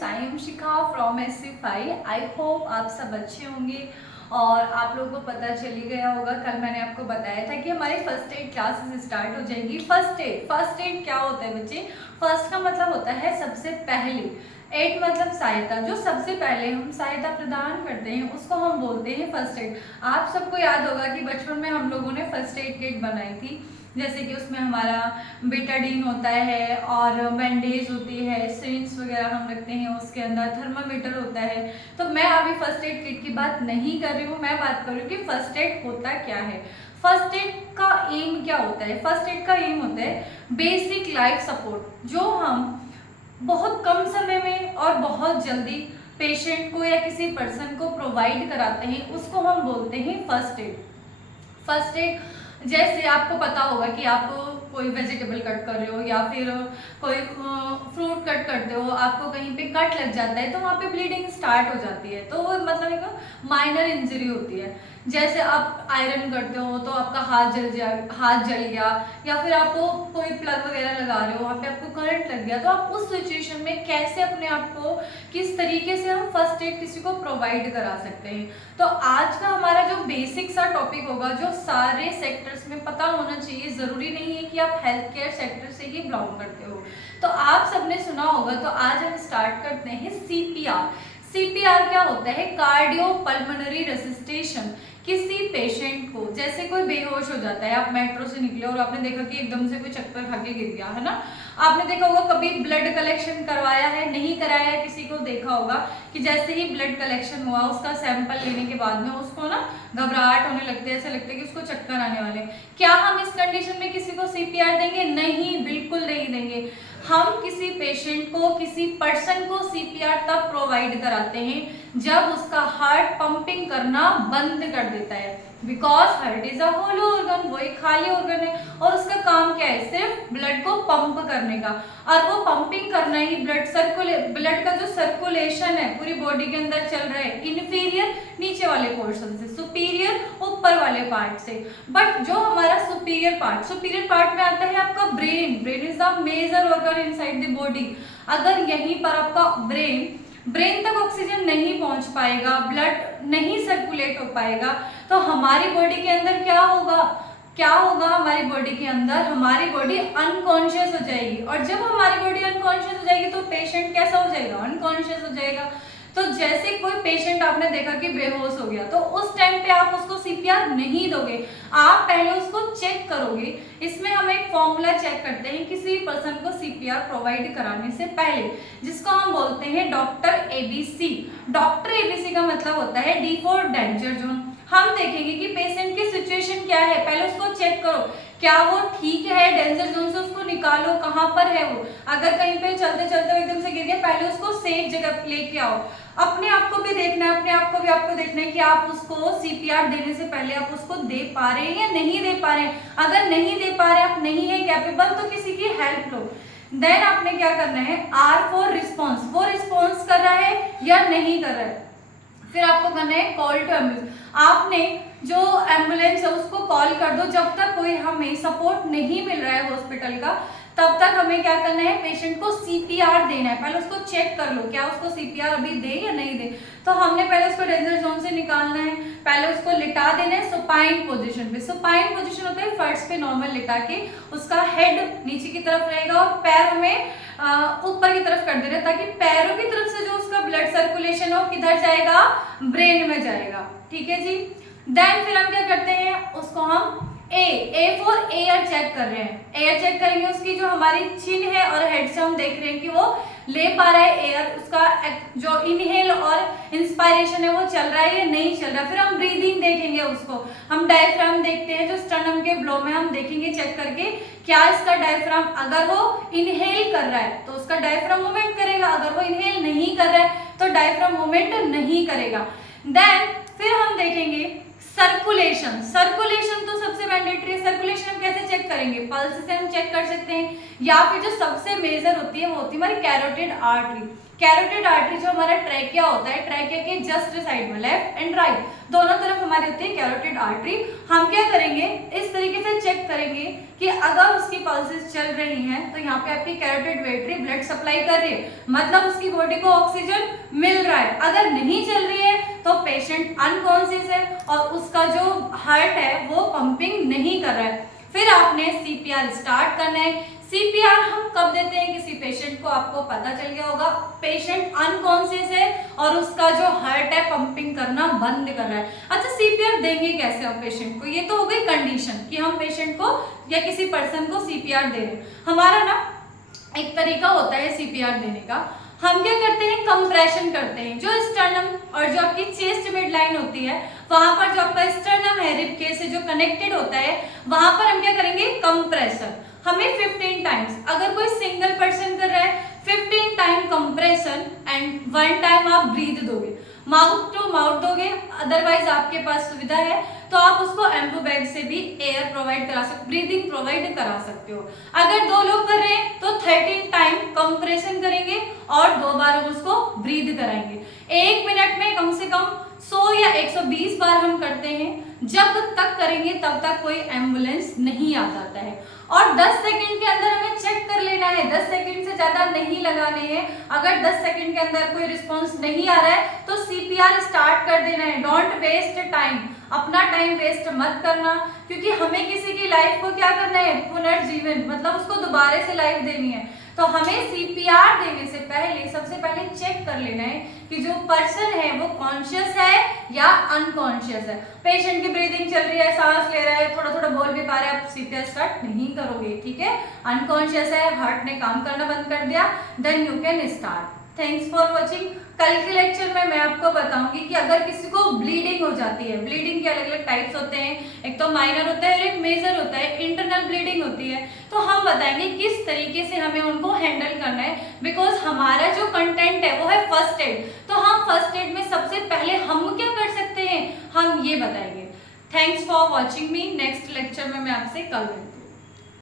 Students, I am Shikha from SC5। I hope आप सब अच्छे होंगे और आप लोगों को पता चल ही गया होगा, कल मैंने आपको बताया था कि हमारी फर्स्ट एड क्लासेस स्टार्ट हो जाएंगी। फर्स्ट एड क्या होता है बच्चे? फर्स्ट का मतलब होता है सबसे पहले, एड मतलब सहायता, जो सबसे पहले हम सहायता प्रदान करते हैं उसको हम बोलते हैं फर्स्ट एड। आप सबको याद होगा कि बचपन में हम लोगों ने फर्स्ट एड किट बनाई थी, जैसे कि उसमें हमारा बेटाडीन होता है और बैंडेज होती है, सिरिंज वगैरह हम रखते हैं, उसके अंदर थर्मामीटर होता है। तो मैं अभी फर्स्ट एड किट की बात नहीं कर रही हूँ, मैं बात कर रही हूँ कि फर्स्ट एड होता क्या है। फर्स्ट एड का एम क्या होता है? फर्स्ट एड का एम होता है बेसिक लाइफ सपोर्ट, जो हम बहुत कम समय में और बहुत जल्दी पेशेंट को या किसी पर्सन को प्रोवाइड कराते हैं, उसको हम बोलते हैं फर्स्ट एड। फर्स्ट एड जैसे आपको पता होगा कि आप कोई वेजिटेबल कट कर रहे हो या फिर कोई फ्रूट कट करते हो, आपको कहीं पे कट लग जाता है तो वहाँ पे ब्लीडिंग स्टार्ट हो जाती है, तो वो मतलब एक माइनर इंजरी होती है। जैसे आप आयरन करते हो तो आपका हाथ जल गया, या फिर आपको कोई प्लग वगैरह लगा रहे हो, वहाँ पे आपको करंट लग गया, तो आप उस सिचुएशन में कैसे अपने आप को, किस तरीके से हम फर्स्ट एड किसी को प्रोवाइड करा सकते हैं। तो आज का हमारा जो बेसिक सा टॉपिक होगा, जो सारे सेक्टर्स में पता होना चाहिए, जरूरी नहीं है कि आप हेल्थ केयर सेक्टर से ही बिलोंग करते हो। तो आप सबने सुना होगा, तो आज हम स्टार्ट करते हैं CPR। CPR क्या होता है? Cardio pulmonary resuscitation. किसी पेशेंट को, जैसे कोई बेहोश हो जाता है, आप मेट्रो से निकले और आपने देखा कि एकदम से कोई चक्कर खा के गिर गया है ना, आपने देखा होगा, कभी ब्लड कलेक्शन करवाया है, नहीं कराया है, किसी को देखा होगा कि जैसे ही ब्लड कलेक्शन हुआ, उसका सैंपल लेने के बाद में उसको ना घबराहट होने लगती है, ऐसा लगता है कि उसको चक्कर आने वाले। क्या हम इस कंडीशन में किसी को CPR देंगे? नहीं, बिल्कुल नहीं देंगे। हम किसी पेशेंट को, किसी पर्सन को CPR तब प्रोवाइड कराते हैं जब उसका हार्ट पंपिंग करना बंद कर देता है, because heart is a hollow organ, वो एक खाली ऑर्गन है और उसका काम क्या है? सिर्फ ब्लड को पंप करने का, और वो पंपिंग करना ही ब्लड का जो सर्कुलेशन है पूरी बॉडी के अंदर चल रहा है, इन्फीरियर नीचे वाले पोर्शन से, सुपीरियर ऊपर वाले पार्ट से। बट जो हमारा सुपीरियर पार्ट में आता है आपका brain is the major organ inside the body. अगर यहीं पर आपका ब्रेन तक ऑक्सीजन नहीं पहुंच पाएगा, ब्लड नहीं सर्कुलेट हो पाएगा, तो हमारी बॉडी के अंदर क्या होगा हमारी बॉडी के अंदर, हमारी बॉडी अनकॉन्शियस हो जाएगी। और जब हमारी बॉडी अनकॉन्शियस हो जाएगी तो पेशेंट कैसा हो जाएगा? अनकॉन्शियस हो जाएगा। तो जैसे कोई पेशेंट आपने देखा कि बेहोश हो गया, तो उस टाइम पे आप उसको CPR नहीं दोगे, आप पहले उसको चेक करोगे। इसमें हम एक फॉर्मूला चेक करते हैं किसी पर्सन को CPR प्रोवाइड कराने से पहले, जिसको हम बोलते हैं डॉक्टर ABC। डॉक्टर ABC का मतलब होता है D फॉर डेंजर जोन। हम देखेंगे कि पेशेंट की सिचुएशन क्या है, पहले उसको चेक करो, क्या वो ठीक है, डेंजर जोन से उसको निकालो, कहाँ पर है वो। अगर कहीं पे चलते चलते एकदम से गिर गया, पहले उसको सेफ जगह लेके आओ। अपने आप को भी देखना है, आपको देखना है कि आप उसको CPR देने से पहले आप उसको दे पा रहे हैं या नहीं दे पा रहे हैं। अगर नहीं दे पा रहे, आप नहीं है कैपेबल, तो किसी की हेल्प लो। देन आपने क्या करना है? R फॉर रिस्पॉन्स, वो रिस्पॉन्स कर रहा है या नहीं कर रहा है। फिर आपको करना है कॉल टू एम्बुलेंस। आपने जो एम्बुलेंस है उसको कॉल कर दो, जब तक कोई हमें सपोर्ट नहीं मिल रहा है हॉस्पिटल का, तब तक हमें क्या करना है? पेशेंट को CPR देना है। पहले उसको चेक कर लो, क्या उसको CPR अभी दे या नहीं दे। तो हमने पहले उसको डेंजर जोन से निकालना है, पहले उसको लिटा देना है सुपाइन पोजीशन पे। सुपाइन पोजीशन होता है फर्श पे नॉर्मल लिटा के, उसका हेड नीचे की तरफ रहेगा और पैर में ऊपर की तरफ कर देना, ताकि पैरों की तरफ से जो उसका ब्लड सर्कुलेशन हो किधर जाएगा? ब्रेन में जाएगा। ठीक है जी। देन फिर हम क्या करते हैं? उसको हम ए फॉर एयर चेक कर रहे हैं। एयर चेक करेंगे, उसकी जो हमारी चिन है और हेड से हम देख रहे हैं कि वो ले पा रहा है एयर, उसका जो इनहेल और इंस्पायरेशन है वो चल रहा है या नहीं चल रहा। फिर हम ब्रीदिंग देखेंगे, उसको हम डायफ्राम देखते हैं, जो स्टर्नम के ब्लो में हम देखेंगे चेक करके, क्या इसका डायफ्राम, अगर वो इनहेल कर रहा है तो उसका डायफ्राम मूवमेंट करेगा, अगर वो इनहेल नहीं कर रहा है तो डायफ्राम मूवमेंट नहीं करेगा। देन फिर हम देखेंगे सर्कुलेशन तो सबसे मैंडेटरी है। सर्कुलेशन हम कैसे चेक करेंगे? पल्स से हम चेक कर सकते हैं, या फिर जो सबसे मेजर होती है वो होती है हमारी कैरोटिड आर्टरी। कैरोटिड आर्टरी जो हमारा ट्रैकिया होता है, ट्रैकिया के जस्ट साइड में, लेफ्ट एंड राइट दोनों तरफ हमारी होती है कैरोटिड आर्टरी। हम क्या करेंगे? इस तरीके से चेक करेंगे कि अगर उसकी पल्सेस चल रही हैं तो यहाँ पे आपकी कैरोटिड वेटरी ब्लड सप्लाई कर रही है, मतलब उसकी बॉडी को ऑक्सीजन मिल रहा है। अगर नहीं चल रही है तो पेशेंट अनकॉन्शियस है और उसका जो हार्ट है वो पंपिंग नहीं कर रहा है। फिर आपने सीपीआर स्टार्ट करना है। सीपीआर हम कब देते हैं किसी पेशेंट को, आपको पता चल गया होगा, पेशेंट अनकॉन्शियस है और उसका जो हार्ट है पंपिंग करना बंद कर रहा है। अच्छा, सीपीआर देंगे कैसे हम पेशेंट को? ये तो हो गई कंडीशन कि हम पेशेंट को या किसी पर्सन को सीपीआर दे रहे हैं। हमारा ना एक तरीका होता है सीपीआर देने का। हम क्या करते हैं, कंप्रेशन करते हैं। जो स्टर्नम और जो आपकी चेस्ट मिड लाइन होती है, वहां पर जो आपका स्टर्नम है रिब केज से जो कनेक्टेड होता है, वहां पर हम क्या करेंगे, कंप्रेशन। हमें 15 टाइम्स, अगर कोई सिंगल पर्सन कर रहा है 15 टाइम कंप्रेशन एंड 1 टाइम आप ब्रीथ दोगे, माउथ टू माउथ दोगे। अदरवाइज आपके पास सुविधा है तो आप उसको एम्बू बैग से भी एयर प्रोवाइड करा सकते, ब्रीदिंग प्रोवाइड करा सकते हो। अगर 2 लोग कर रहे हैं तो 13 टाइम कंप्रेशन करेंगे और 2 बार हम उसको ब्रीद कराएंगे। 1 मिनट में कम से कम 100 या 120 बार हम करते हैं। जब तक करेंगे तब तक कोई एम्बुलेंस नहीं आ जाता है। और 10 सेकंड के अंदर हमें चेक कर लेना है, 10 सेकंड से ज्यादा नहीं लगाने हैं। अगर 10 सेकंड के अंदर कोई रिस्पॉन्स नहीं आ रहा है तो सीपीआर स्टार्ट कर देना है। डोंट वेस्ट टाइम, अपना टाइम वेस्ट मत करना, क्योंकि हमें किसी की लाइफ को क्या करना है, पुनर्जीवन, मतलब उसको दोबारा से लाइफ देनी है। तो हमें सीपीआर देने से पहले सबसे पहले चेक कर लेना है कि जो पर्सन है वो कॉन्शियस है या अनकॉन्शियस है। पेशेंट की ब्रीदिंग चल रही है, सांस ले रहा है, थोड़ा थोड़ा बोल भी पा रहा है, आप सीपीआर स्टार्ट नहीं करोगे, ठीक है। अनकॉन्शियस है, हार्ट ने काम करना बंद कर दिया, then you can start. Thanks for watching. कल के लेक्चर में मैं आपको बताऊंगी कि अगर किसी को ब्लीडिंग हो जाती है, ब्लीडिंग के अलग अलग टाइप्स होते हैं, एक तो माइनर होता है और एक मेजर होता है, इंटरनल ब्लीडिंग होती है, तो हम बताएंगे किस तरीके से हमें उनको हैंडल करना है। बिकॉज हमारा जो कंटेंट है वो है फर्स्ट एड, तो हम फर्स्ट एड में सबसे पहले हम क्या कर सकते हैं, हम ये बताएंगे। Thanks for watching me. Next lecture में मैं आपसे कल मिलूंगी।